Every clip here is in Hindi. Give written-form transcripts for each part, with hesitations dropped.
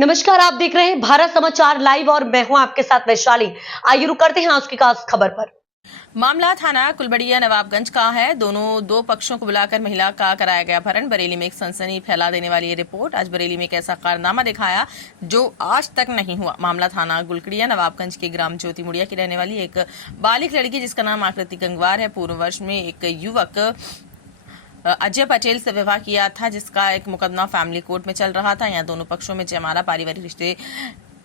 नमस्कार, आप देख रहे हैं भारत समाचार लाइव और मैं हूं आपके साथ वैशाली। आइए रुक करते हैं आज की खास खबर पर। मामला थाना कुलबड़िया नवाबगंज का है। दो पक्षों को बुलाकर महिला का कराया गया अपहरण। बरेली में एक सनसनी फैला देने वाली ये रिपोर्ट। आज बरेली में एक ऐसा कारनामा दिखाया जो आज तक नहीं हुआ। मामला थाना कुलबड़िया नवाबगंज के ग्राम ज्योति मुड़िया की रहने वाली एक बालिक लड़की जिसका नाम आकृति गंगवार है, पूर्व वर्ष में एक युवक अजय पटेल से विवाह किया था, जिसका एक मुकदमा फैमिली कोर्ट में चल रहा था। यहाँ दोनों पक्षों में जयमाला पारिवारिक रिश्ते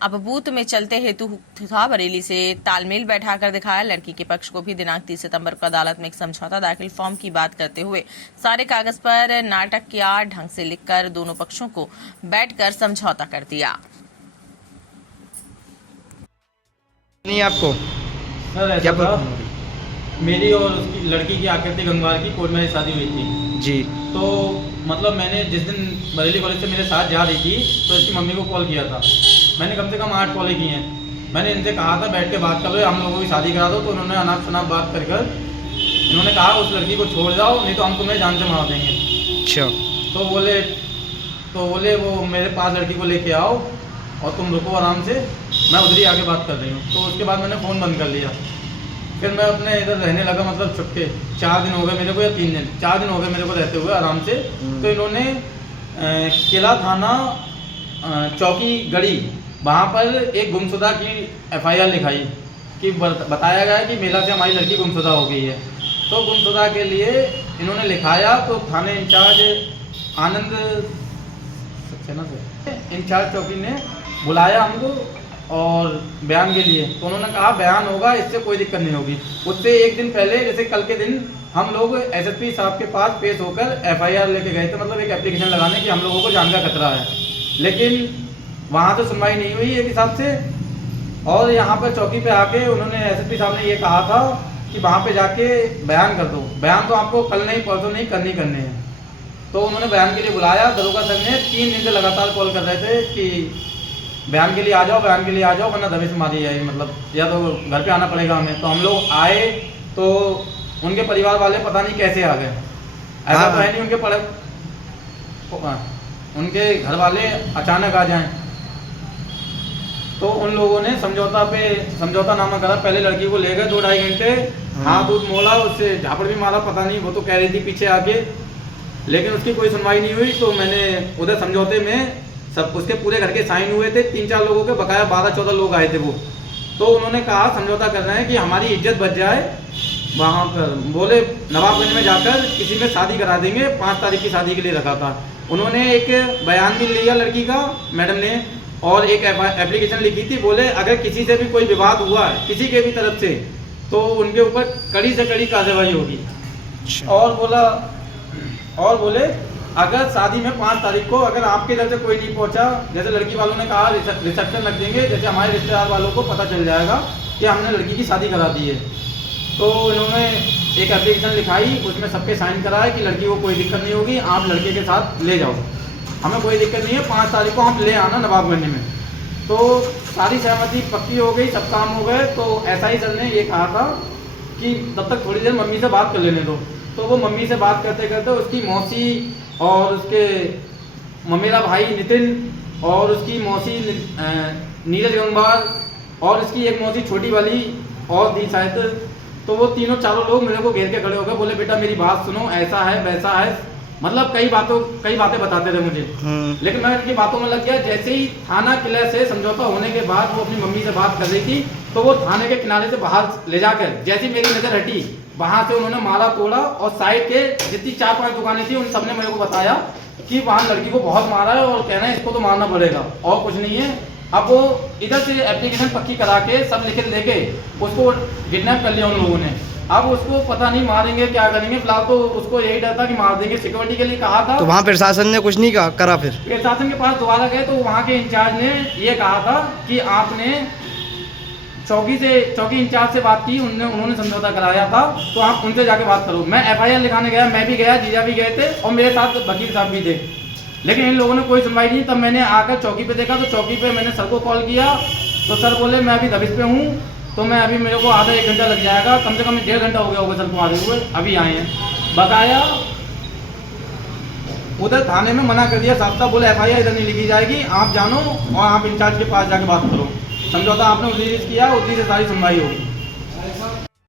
अपबूत में चलते हेतु था। बरेली से तालमेल बैठाकर दिखाया। लड़की के पक्ष को भी दिनांक 30 सितंबर को अदालत में एक समझौता दाखिल फॉर्म की बात करते हुए सारे कागज पर नाटक किया ढंग से लिखकर दोनों पक्षों को बैठकर समझौता कर दिया। नहीं आपको सर क्या ऐसा था, मेरी और उसकी लड़की की आकृति गंगवार की कोर्ट में शादी हुई थी जी। तो मतलब मैंने जिस दिन बरेली कॉलेज से मेरे साथ जा रही थी तो इसकी मम्मी को कॉल किया था। मैंने कम से कम 8 कॉलें की हैं। मैंने इनसे कहा था बैठ के बात कर लो, हम लोगों की शादी करा दो। तो उन्होंने अनाप शनाप बात कर इन्होंने कहा उस लड़की को छोड़ जाओ, नहीं तो हम तुम्हें जान से मार देंगे। अच्छा। तो बोले वो मेरे पास लड़की को लेके आओ और तुम रुको आराम से, मैं उधर ही आके बात कर रही हूँ। तो उसके बाद मैंने फ़ोन बंद कर लिया। फिर मैं अपने इधर रहने लगा, मतलब छुट्टे 4 दिन हो गए मेरे को या 3 दिन, 4 दिन हो गए मेरे को रहते हुए आराम से। तो इन्होंने किला थाना चौकी गढ़ी वहाँ पर एक गुमशुदा की FIR लिखाई कि बताया गया है कि मेला से हमारी लड़की गुमशुदा हो गई है। तो गुमशुदा के लिए इन्होंने लिखाया। तो थाने इंचार्ज आनंद सक्सेना से इंचार्ज चौकी ने बुलाया हमको और बयान के लिए। तो उन्होंने कहा बयान होगा, इससे कोई दिक्कत नहीं होगी। उससे एक दिन पहले जैसे कल के दिन हम लोग SSP साहब के पास पेश होकर FIR लेके गए थे, मतलब एक एप्लीकेशन लगाने की हम लोगों को जान का खतरा है। लेकिन वहाँ तो सुनवाई नहीं हुई एक हिसाब से। और यहाँ पर चौकी पे आके उन्होंने SSP साहब ने ये कहा था कि वहाँ पे जाके बयान कर दो। बयान तो आपको कल नहीं परसों नहीं करने हैं। तो उन्होंने बयान के लिए बुलाया। दरोगा सर ने 3 दिन से लगातार कॉल कर रहे थे कि बयान के लिए आ जाओ, बयान के लिए आ जाओ, वरना दबिश मारी जाएगी, मतलब या तो घर पे आना पड़ेगा हमें। तो हम लोग आए तो उनके परिवार वाले पता नहीं कैसे आ गए। ऐसा तो है नहीं उनके घर वाले अचानक आ जाएं। तो उन लोगों ने समझौतानामा करा। पहले लड़की को ले गए 2-2.5 घंटे, हाथ दूध मोला, उससे झापड़ भी मारा, पता नहीं वो तो कह रही थी पीछे आके, लेकिन उसकी कोई सुनवाई नहीं हुई। तो मैंने उधर समझौते में सब उसके पूरे घर के साइन हुए थे, 3-4 लोगों के, बकाया 12-14 लोग आए थे वो। तो उन्होंने कहा समझौता कर रहे हैं कि हमारी इज्जत बच जाए। वहाँ पर बोले नवाबगंज में जाकर किसी में शादी करा देंगे, 5 तारीख की शादी के लिए रखा था। उन्होंने एक बयान भी लिया लड़की का, मैडम ने, और एक एप्लीकेशन लिखी थी। बोले अगर किसी से भी कोई विवाद हुआ है किसी के भी तरफ से तो उनके ऊपर कड़ी से कड़ी कार्रवाई होगी। और बोले अगर शादी में 5 तारीख को अगर आपके तरफ से कोई नहीं पहुंचा, जैसे लड़की वालों ने कहा रिसेप्शन रख देंगे, जैसे हमारे रिश्तेदार वालों को पता चल जाएगा कि हमने लड़की की शादी करा दी है। तो इन्होंने एक एप्लीकेशन लिखाई, उसमें सबके साइन कराए कि लड़की को कोई दिक्कत नहीं होगी, आप लड़के के साथ ले जाओ, हमें कोई दिक्कत नहीं है, 5 तारीख को हम ले आना नवाबगंज में। तो सारी सहमति पक्की हो गई, सब काम हो गए। तो SI सर ने ये कहा था कि तब तक थोड़ी देर मम्मी से बात कर लेने दो। तो वो मम्मी से बात करते करते उसकी मौसी और उसके मेरा भाई नितिन और उसकी मौसी नीरज गंगवार और उसकी एक मौसी छोटी वाली और दी शायद, तो वो 3-4 लोग मेरे को घेर के खड़े हो गए। बोले बेटा मेरी बात सुनो, ऐसा है वैसा है, मतलब कई बातें बताते थे मुझे। लेकिन मैं उनकी बातों में लग गया। जैसे ही थाना किले से समझौता होने के बाद वो अपनी मम्मी से बात कर रही थी, तो वो थाने के किनारे से बाहर ले जाकर जैसी मेरी नज़र हटी, वहाँ से उन्होंने मारा तोड़ा और साइड के जितनी 4-5 दुकानें थी उन सबने मेरे को बताया कि वहाँ लड़की को बहुत मारा है और कहना है इसको तो मारना पड़ेगा और कुछ नहीं है। अब वो इधर से एप्लीकेशन पक्की करा के सब लिखित लेके उसको किडनैप कर लिया उन लोगों ने। अब उसको पता नहीं मारेंगे क्या करेंगे, फिलहाल तो उसको यही डर था कि मार देंगे। सिक्योरिटी के लिए कहा था। तो वहाँ प्रशासन ने कुछ नहीं करा। फिर प्रशासन के पास दोबारा गए तो वहाँ के इंचार्ज ने ये कहा था कि आपने चौकी इंचार्ज से बात की, उन्होंने समझौता कराया था, तो आप उनसे जाके बात करो। मैं FIR लिखाने गया, मैं भी गया, जीजा भी गए थे और मेरे साथ वकील साहब भी थे, लेकिन इन लोगों ने कोई सुनवाई नहीं। तब मैंने आकर चौकी पे देखा, तो चौकी पे मैंने सर को कॉल किया, तो सर बोले मैं अभी दबिश पे हूँ, तो मैं अभी मेरे को आधा 1 घंटा लग जाएगा, कम से कम 1.5 घंटा हो गया होगा सर को आते हुए, अभी आए हैं। बकाया उधर थाने में मना कर दिया, साफ साफ बोले FIR इधर नहीं लिखी जाएगी, आप जानो और आप इंचार्ज के पास जाके बात करो। समझौता आपने उसी से किया, उसी से सारी सुनवाई होगी।